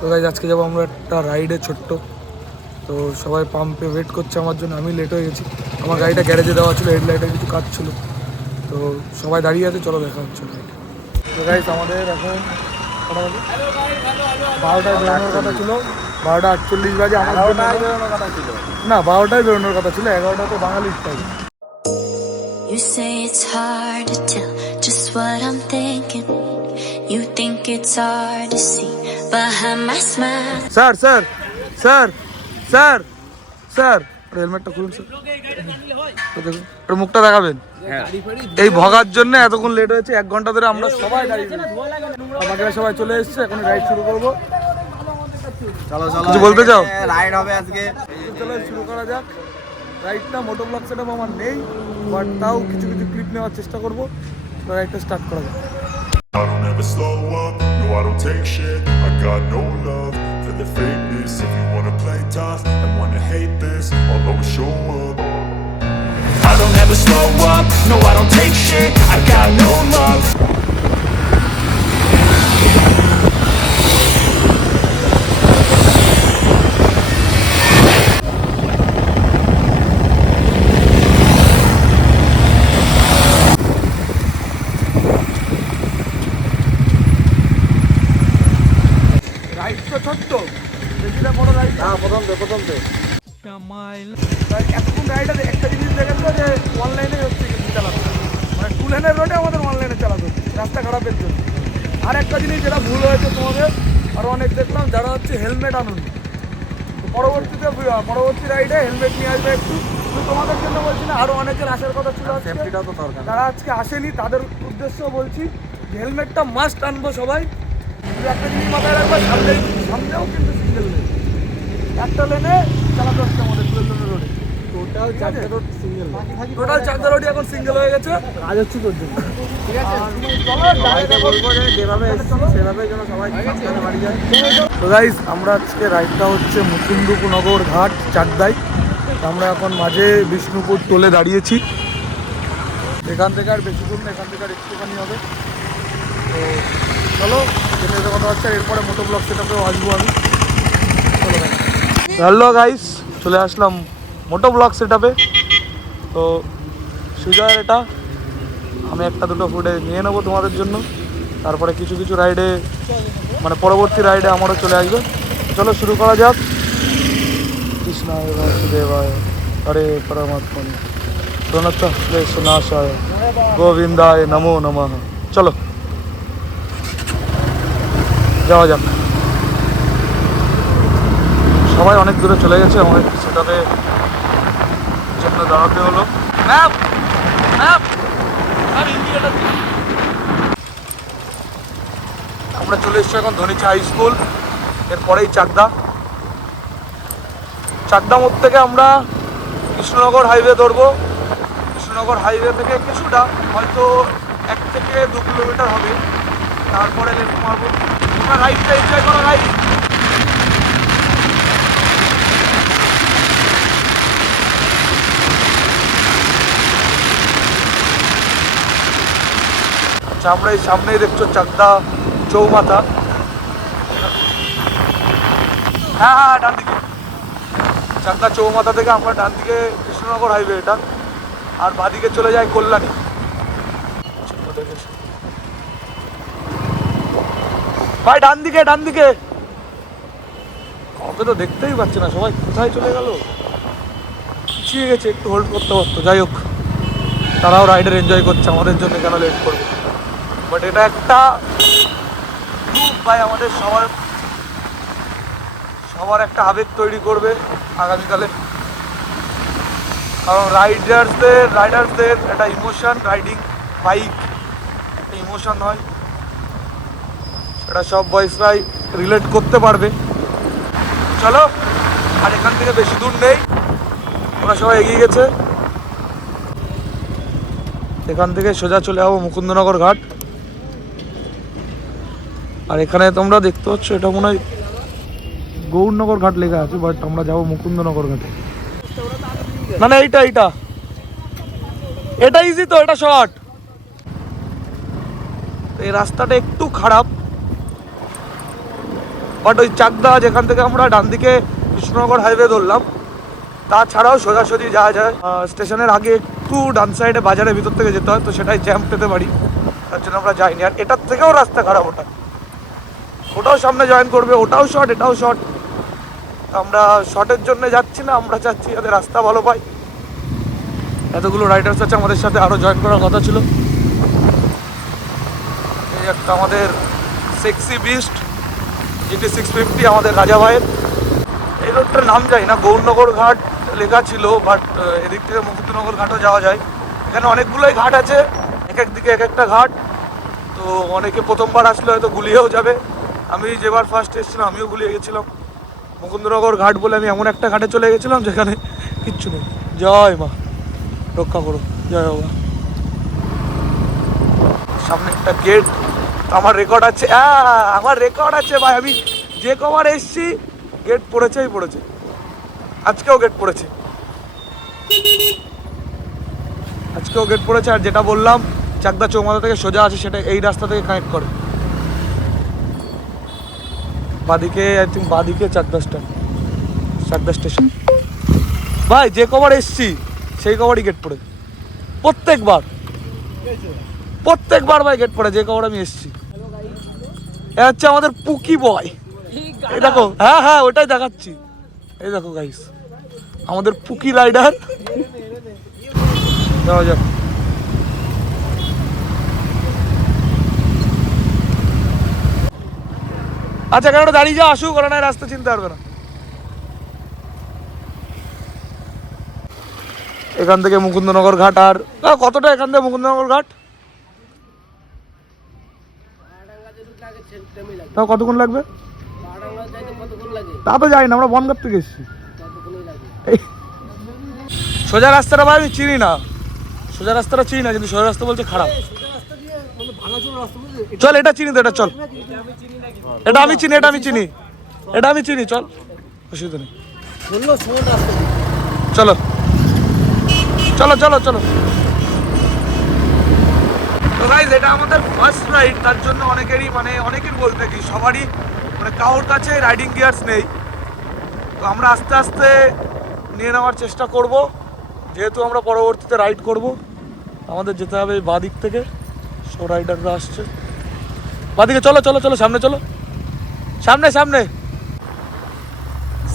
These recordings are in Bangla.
তো গাইজ আজকে যাব আমরা একটা রাইডে ছোট্ট। তো সবাই পাম্পে ওয়েট করছে আমার জন্য আমি লেট হয়ে গেছি। আমার গাড়িটা গ্যারেজে দেওয়া ছিল হেডলাইটে কিছু কাজ ছিল। তো সবাই দাঁড়িয়ে আছে চলো দেখা হচ্ছে তো গাইজ আমাদের এখন বারোটায় বেরোনোর কথা ছিল। বারোটা আটচল্লিশ বাজে আমার জন্য না বারোটায় বেরোনোর কথা ছিল এগারোটা তো বাঙালির time You say it's hard to tell just what I'm thinking. You think it's hard to see behind my smile. Sir sir sir sir sir হেলমেটটা খুলুন স্যার দেখুন একটু মুখটা দেখাবেন এই ভগার জন্য এতক্ষণ লেট হয়েছে এক ঘণ্টা ধরে আমরা সবাই দাঁড়িয়ে। সবাই চলে এসেছে এখন রাইড শুরু করব চলো চলো কিছু বলতে চাও? রাইড হবে আজকে চলো শুরু করা যাক রাইডটা মোটো ব্লক সেটআপ আমার নেই বাট তাও কিছু কিছু ক্লিপ নেওয়ার চেষ্টা করব রাইডটা স্টার্ট করা যাক I don't ever slow up, no I don't take shit I got no love for the fakeness If you wanna play tough and wanna hate this I'll always show up I don't ever slow up, no I don't take shit I got no love ride তো ছোট্ট বেশিটা বড় রাইড হ্যাঁ প্রথম তো প্রথম তো তাই এতক্ষণ রাইডার একটা জিনিস দেখেন তো যে অনলাইনে হচ্ছে কিন্তু চালাতে মানে টু লেনের রোডে আমাদের অনলাইনে চালাতে হচ্ছে রাস্তা খারাপের জন্য আর একটা জিনিস যেটা ভুল হয়েছে তোমাদের। আর অনেক দেখলাম যারা হচ্ছে হেলমেট আনুন। পরবর্তীতে পরবর্তী রাইডে হেলমেট নিয়ে আসবে একটু। তোমাদের জন্য বলছি না আরও অনেকের আসার কথা ছিল যারা আজকে আসেনি তাদের উদ্দেশ্য বলছি হেলমেটটা মাস্ট আনব সবাই। একটা জিনিস মাথায় রাখব সামনে সামনেও কিন্তু সিঙ্গেল লেন একটা লেনে চালাতে হচ্ছে আমাদের লেনের রোডে টোটাল চারটে রোডই এখন সিঙ্গেল হয়ে গেছে। কাজ হচ্ছে তোর জন্য। ঠিক আছে? বলব যে যেভাবে সেভাবে যেন সবাই সাবধানে বাড়ি যায়। তো গাইজ আমরা আজকে রাইডটা হচ্ছে মুকুন্দপুনগর ঘাট চাকদাই তো আমরা এখন মাঝে বিষ্ণুপুর টোলে দাঁড়িয়েছি। এখান থেকে আর বেশি দূর না এখান থেকে আর একটুখানি হবে। তো চলো যেতে কথা হচ্ছে এরপরে মোটো ব্লগ সেটাতেও আসব আমি। চলো হ্যালো গাইস চলে আসলাম মোটো ব্লগ সেটাপে তো সুজয়ের এটা। আমি একটা দুটো ফুটে নিয়ে নেব তোমাদের জন্য। তারপরে কিছু কিছু রাইডে মানে পরবর্তী রাইডে আমারও চলে আসবে। চলো শুরু করা যাক। গোবিন্দায় নমো নমঃ। চলো। যাওয়া যাক। সবাই অনেক দূরে চলে গেছে, আমাদের সেটাতে জন্য দাঁড়াতে হলো। Map map. আর ইন্ডিকেটার আমরা চলে এসেছি এখন ধনিচা হাই স্কুল এরপরেই চাকদা। চাকদা মোড় থেকে আমরা কৃষ্ণনগর হাইওয়ে ধরবো। কৃষ্ণনগর হাইওয়ে থেকে কিছুটা হয়তো এক থেকে দু কিলোমিটার হবে। তারপরে লেফট মারবো। রাইডটা এনজয় করো রাইড এই সামনেই দেখছ চাকদা চৌমাথা। হ্যাঁ হ্যাঁ ডান দিকে। চাকদা চৌমাথা থেকে আমরা ডান দিকে কৃষ্ণনগর হাইওয়ে এটা। আর বাদিকে চলে যায় কল্যাণী। ভাই, ডান দিকে ডান দিকে। কাউকে তো দেখতেই পাচ্ছে না, সবাই কোথায় চলে গেল? পিছিয়ে গেছে, একটু হোল্ড করতে পারতো। যাই হোক, তারাও রাইডার এনজয় করছে, আমাদের জন্য কেন লেট করবে? বাট এটা একটা গ্রুপ ভাই আমাদের সবার সবার একটা আবেগ তৈরি করবে আগামীকালে। কারণ রাইডার্সদের রাইডার্সদের একটা ইমোশন রাইডিং বাইক একটা ইমোশন হয়। সেটা সব বয়সরাই রিলেট করতে পারবে। চলো, আর এখান থেকে বেশি দূর নেই। ওরা সবাই এগিয়ে গেছে। এখান থেকে সোজা চলে যাব মুকুন্দনগর ঘাট। আর এখানে তোমরা দেখতে পাচ্ছ, এটা মনে হয় গৌরনগর ঘাট লেখা আছে বাট আমরা যাব মুকুন্দনগর ঘাটে। না না, এইটা এইটা। এটা ইজি তো, এটা শর্ট এই রাস্তাটা একটু খারাপ বাট ওই চাকদা যেখান থেকে আমরা ডান দিকে কৃষ্ণনগর হাইওয়ে ধরলাম, তাছাড়াও সোজাসুজি যাওয়া যায় স্টেশনের আগে একটু ডান সাইডে বাজারের ভিতর থেকে যেতে হয়, তো সেটাই জ্যাম পেতে পারি। তার জন্য আমরা যাইনি, আর এটার থেকেও রাস্তা খারাপ ওটা। ওটাও সামনে জয়েন করবে, ওটাও শর্ট এটাও শর্ট আমরা শর্টের জন্য যাচ্ছি না, আমরা চাচ্ছি যাতে রাস্তা ভালো পাই। এতগুলো রাইডার্স আছে আমাদের সাথে আরও জয়েন করার কথা ছিল। এই একটা আমাদের sexy beast GT six fifty আমাদের রাজা ভাইয়ের। এই রোডটার নাম যাই না, গৌরনগর ঘাট লেখা ছিল বাট এদিক থেকে মুকুন্দনগর ঘাটও যাওয়া যায়। এখানে অনেকগুলোই ঘাট আছে, এক এক দিকে এক একটা ঘাট। তো অনেকে প্রথমবার আসলে হয়তো গুলিয়েও যাবে। আমি যেবার ফার্স্ট এসেছিলাম, আমিও গুলিয়ে গেছিলাম। মুকুন্দনগর ঘাট বলে আমি এমন একটা ঘাটে চলে গেছিলাম যেখানে কিচ্ছু নেই। জয় মা, রক্ষা করো, জয় বাবা। সামনে একটা গেট আমার রেকর্ড আছে। আমার রেকর্ড আছে ভাই, আমি যে কবার এসছি গেট পড়েছেই পড়েছে। আজকেও গেট পড়েছে। আজকেও গেট পড়েছে, আর যেটা বললাম, চাকদা চৌমাথা থেকে সোজা আছে, সেটা এই রাস্তা থেকে কানেক্ট করে। বাদিকে আই থিঙ্ক বাদিকে চাকদা স্ট্যান্ড চাকদা স্টেশন ভাই, যে কবার এসছি, সেই কবারই গেট পড়ে প্রত্যেকবার। প্রত্যেকবার ভাই গেট পড়ে, যে কবার আমি এসছি। হচ্ছে আমাদের পুকি বয় এই দেখো হ্যাঁ হ্যাঁ ওটাই দেখাচ্ছি। এই দেখো গাইস আমাদের পুকি রাইডার যাওয়া যাক আচ্ছা কেন দাঁড়িয়ে যা আসুক, ওরা নয়, রাস্তা চিনতে পারবে না। এখান থেকে মুকুন্দনগর ঘাট আর কতটা এখান থেকে মুকুন্দনগর ঘাট? তাও কতক্ষণ লাগবে? তা তো যাই না, আমরা বনগাঁ থেকে এসেছি। সোজা রাস্তাটা ভাই, আমি চিনি না। সোজা রাস্তাটা চিনি না, কিন্তু সোজা রাস্তা বলছে খারাপ। চল, এটা চিনি তো, এটা চল। এটা আমি চিনি, এটা আমি চিনি। এটা আমি চিনি, চল। অসুবিধা নেই। চলো। চলো চলো চলো। তো এটা আমাদের ফার্স্ট রাইড তার জন্য অনেকেরই মানে অনেকের বলতে কি সবারই মানে কারোর কাছে রাইডিং গিয়ার্স নেই। তো আমরা আস্তে আস্তে নিয়ে নেওয়ার চেষ্টা করব, যেহেতু আমরা পরবর্তীতে রাইড করব। আমাদের যেতে হবে এই বাদিক থেকে। সব রাইডাররা আসছে বাদিকে চলো চলো চলো সামনে চলো সামনে সামনে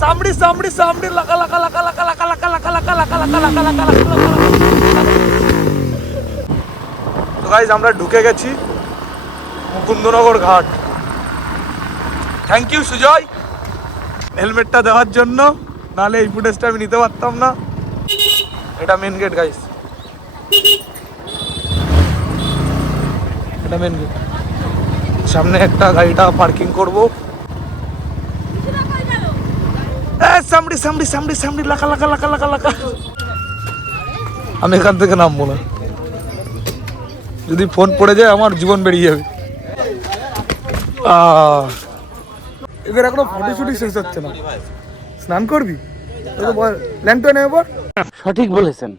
সামনে সামনে লাকা লাকা লাকা লাকা লাকা লাকা লাকা লাকা লাকা লাকা লাকা লাকা লাকা লাকা তো গাইজ আমরা ঢুকে গেছি মুকুন্দনগর ঘাট থ্যাংক ইউ সুজয় হেলমেটটা দেওয়ার জন্য নাহলে এই ফুটেজটা আমি নিতে পারতাম না এটা মেন গেট গাইস এটা মেন গেট সামনে একটা গাড়িটা পার্কিং করব। সামনে সামনে সামনে লাকা লাকা লাকা লাকা লাকা। আমি এখান থেকে নামবো না। যদি ফোন পড়ে যায় আমার জীবন বেরিয়ে যাবে। এদের এখনও ফটো শুটিং শেষ হচ্ছে না। স্নান করবি? ল্যাংটা নেব সঠিক বলেছেন।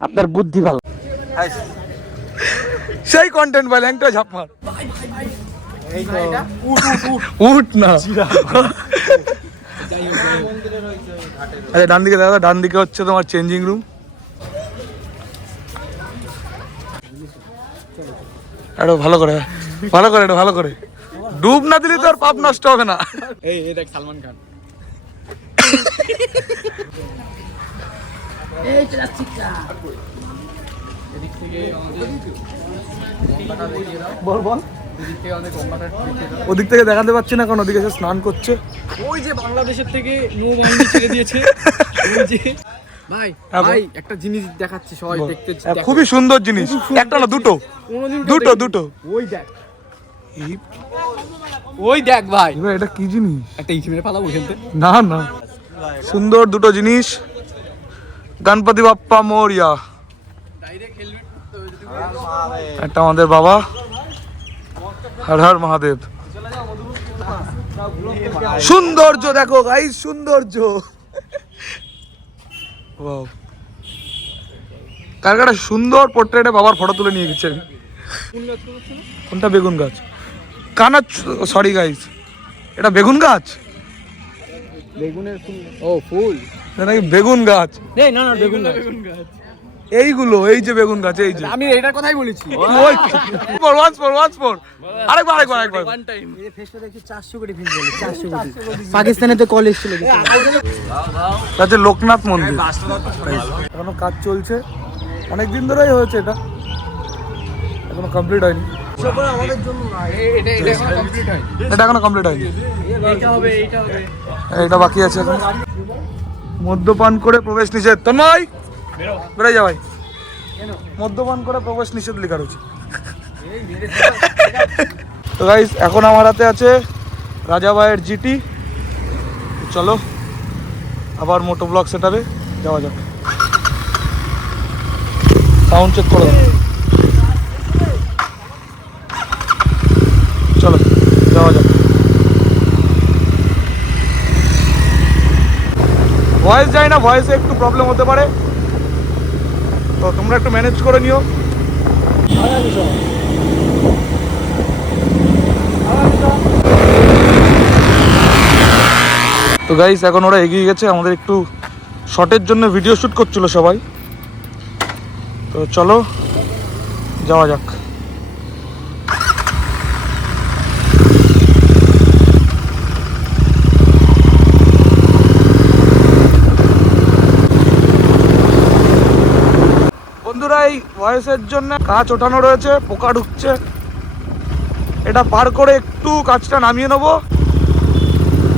আপনার বুদ্ধি ভালো। সেই কন্টেন্ট ভাই ল্যাংটা ঝাপ মার উঠ না। আচ্ছা ডান দিকে দাদা ডান দিকে হচ্ছে তোমার চেঞ্জিং রুম এটা ভালো করে ভালো করে এটা ভালো করে। ডুব না দিলে তো আর পাপ নষ্ট হবে না। এই এই দেখ সালমান খান। এদিক বল বল। ওদিক থেকে দেখাতে পাচ্ছি না কারণ ওদিকে সে স্নান করছে। ওই যে বাংলাদেশের থেকে নৌবাহিনী ছেড়ে দিয়েছে। ওই যে। ভাই হ্যাঁ, ভাই একটা জিনিস দেখাচ্ছি সবাই দেখতে হ্যাঁ, খুবই সুন্দর জিনিস। একটা না দুটো। দুটো দুটো। ওই দেখ। ওই দেখ ভাই। এটা কি জিনিস? একটা ইচি মেরে পালাবো খেলতে। না না। সুন্দর দুটো জিনিস। গণপতি বাপ্পা মোরিয়া। একটা আমাদের বাবা হর হর মহাদেব। সৌন্দর্য দেখো গাই সৌন্দর্য. কালকে একটা সুন্দর পোর্ট্রেটে বাবার ফটো তুলে নিয়ে গেছে। কোনটা বেগুন গাছ? কানা সরি গাইস এটা বেগুন গাছ? বেগুনের ও ফুল। নাকি বেগুন গাছ? না না বেগুন গাছ। এইগুলো এই যে বেগুন গাছ এই যে। আমি এটার কথাই বলেছি। ওই ওয়ান্স ফর ওয়ান্স ফর আরেকবার আরেকবার আরেকবার। ওয়ান টাইম এই ফেসটা দেখছি চারশো কোটি ফিস বলে চারশো কোটি পাকিস্তানে তো কলেজ ছিল তাতে লোকনাথ মন্দির। এখনও কাজ চলছে। অনেক দিন ধরেই হয়েছে এটা। এখনও কমপ্লিট হয়নি। আমাদের জন্য না এটা এটা এখন কমপ্লিট হয় এটা এখনও কমপ্লিট হয়নি এটা বাকি আছে এখন। মদ্যপান করে প্রবেশ নিষেধ। তন্ময়! বেরো। বেড়ে যাওয়াই মদ্যপান করে প্রবেশ নিষেধ লেখা রয়েছে তো গাইস এখন আমার হাতে আছে রাজাবাইয়ের জিটি। চলো, আবার মোটো ব্লক সেটাবে যাওয়া যাক। সাউন্ড চেক করে চলো, যাওয়া যাক। ভয়েস যায় না ভয়েসে একটু প্রবলেম হতে পারে। তো তোমরা একটু ম্যানেজ করে নিও। তো গাইস এখন ওরা এগিয়ে গেছে, আমাদের একটু শর্টের জন্য ভিডিও শ্যুট করছিল সবাই। তো চলো, যাওয়া যাক। এই ভয়েসের জন্য কাজ ওঠানো রয়েছে, পোকা ঢুকছে। এটা পার করে একটু কাজটা নামিয়ে নেব।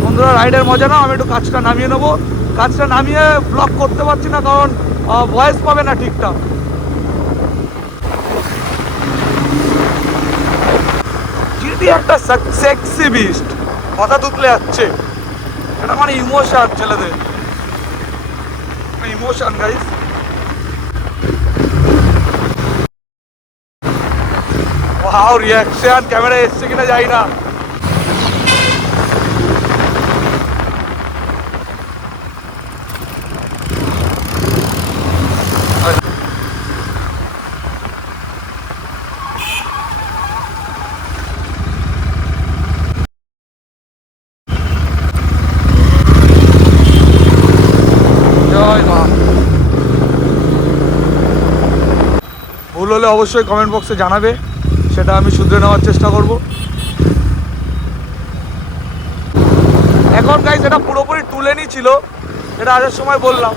বন্ধুরা, রাইডের মজা নাও, আমি একটু কাজটা নামিয়ে নেব। কাজটা নামিয়ে ব্লক করতে পারছি না, কারণ ভয়েস পাবে না ঠিকঠাক। একটা সেক্সি বিস্ট কথা তুতলে যাচ্ছে। এটা মানে ইমোশন ছেলেদের। Emotion guys wow reaction camera এসছে কিনা যাই না ভুল হলে অবশ্যই কমেন্ট বক্সে জানাবে। সেটা আমি শুধরে নেওয়ার চেষ্টা করব। এখন গাইস এটা পুরোপুরি তুলে ছিল। এটা আসার সময় বললাম।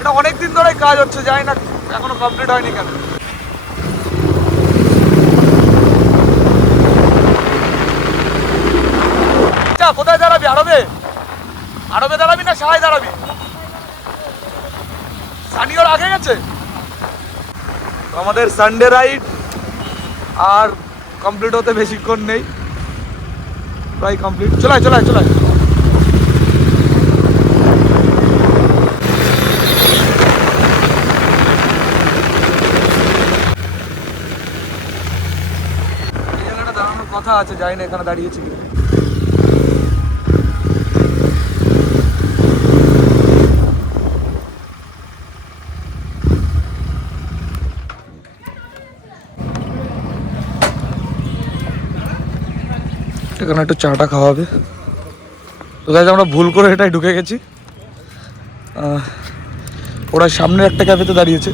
এটা অনেক দিন ধরে কাজ হচ্ছে, জানি না, এখনও কমপ্লিট হয়নি কেন। আচ্ছা কোথায় দাঁড়াবি? আরবে? আরবে দাঁড়াবি না সাহায় দাঁড়াবি? সানিওর আগে গেছে? আমাদের সানডে রাইড আর কমপ্লিট হতে বেশিক্ষণ নেই। প্রায় কমপ্লিট চলায় চলায় চলায় কথা আছে, যাই না এখানে দাঁড়িয়েছি। কিনা এখানে একটু চাটা খাওয়াবে তো গাইজ আমরা ভুল করে এটাই ঢুকে গেছি। ওরা সামনে একটা ক্যাফেতে দাঁড়িয়েছে।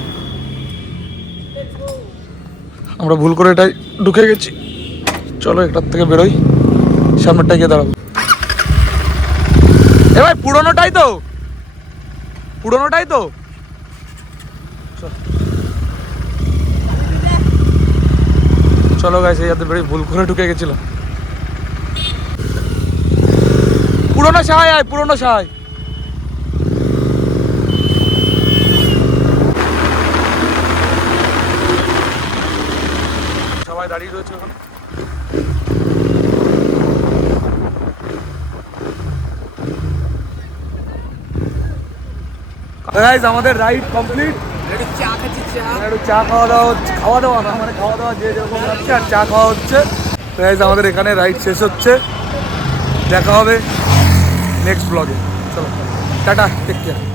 আমরা ভুল করে এটাই ঢুকে গেছি। চলো এটার থেকে বেরোই। সামনেরটা গিয়ে দাঁড়াবো। এ ভাই, পুরোনোটাই তো। পুরোনোটাই তো। চলো। এই যাতে বেরোই। ভুল করে ঢুকে গেছিলাম। পুরোনো সাহায় আয় পুরোনো সাহায় সবাই দাঁড়িয়ে রয়েছে ওখানে। গাইজ আমাদের রাইড কমপ্লিট চা খাচ্ছি চা। একটু চা খাওয়া দাওয়া হচ্ছে খাওয়া দাওয়া না মানে খাওয়া দাওয়া যে যেরকম আর চা খাওয়া হচ্ছে। গাইজ আমাদের এখানে রাইড শেষ হচ্ছে। দেখা হবে। नेक्स्ट ब्लॉग है। चलो टाटा टेक केयर